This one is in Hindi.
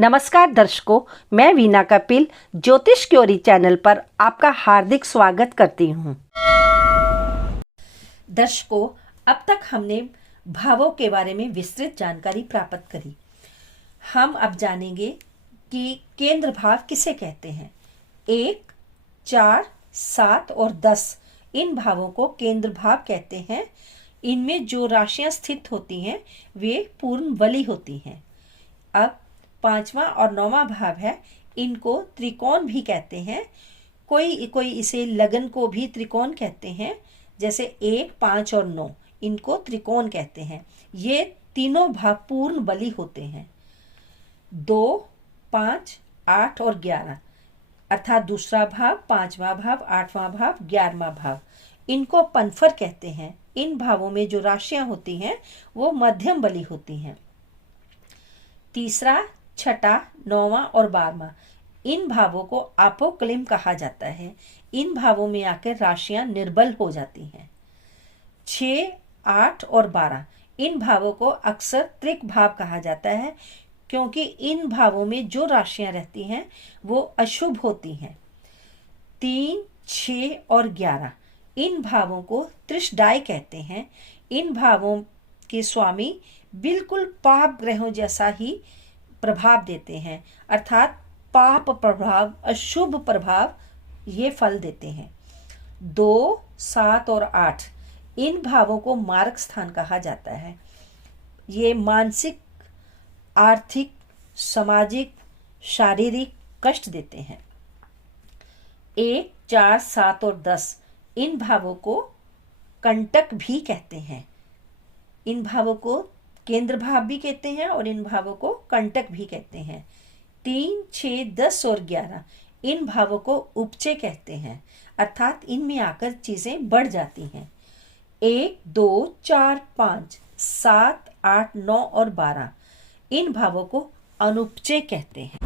नमस्कार दर्शकों, मैं वीना कपिल ज्योतिष क्योरी चैनल पर आपका हार्दिक स्वागत करती हूँ। दर्शकों, अब तक हमने भावों के बारे में विस्तृत जानकारी प्राप्त करी। हम अब जानेंगे कि केंद्र भाव किसे कहते हैं। 1, 4, 7 और 10 इन भावों को केंद्र भाव कहते हैं। इनमें जो राशियां स्थित होती हैं वे पूर्ण वली होती हैं। अब 5वां और 9वां भाव है, इनको त्रिकोण भी कहते हैं। कोई इसे लगन को भी त्रिकोण कहते हैं। जैसे 1, 5 और 9 इनको त्रिकोण कहते हैं। ये तीनों भाव पूर्ण बली होते हैं। 2, 5, 8 और 11 अर्थात दूसरा भाव, 5वां भाव, 8वां भाव, 11वां भाव, इनको पनफर कहते हैं। इन भावों में जो राशियां होती हैं वो मध्यम बली होती हैं। तीसरा, छठा, 9वां और 12वां इन भावों को अपोक्लिम कहा जाता है। इन भावों में आकर राशियां निर्बल हो जाती हैं। 6, 8 और 12 इन भावों को अक्सर त्रिक भाव कहा जाता है, क्योंकि इन भावों में जो राशियां रहती हैं वो अशुभ होती हैं। 3, 6 और 11 इन भावों को त्रिशदाय कहते हैं। इन भावों के स्वामी बिल्कुल पाप ग्रहों जैसा ही प्रभाव देते हैं, अर्थात पाप प्रभाव, अशुभ प्रभाव ये फल देते हैं। 2, 7 और 8 इन भावों को मार्ग स्थान कहा जाता है। ये मानसिक, आर्थिक, सामाजिक, शारीरिक कष्ट देते हैं। 1, 4, 7 और 10 इन भावों को कंटक भी कहते हैं। इन भावों को केंद्र भाव भी कहते हैं और इन भावों को कंटक भी कहते हैं। 3, 6, 10 और 11 इन भावों को उपचय कहते हैं, अर्थात इनमें आकर चीजें बढ़ जाती हैं। 1, 2, 4, 5, 7, 8, 9 और 12 इन भावों को अनुपचय कहते हैं।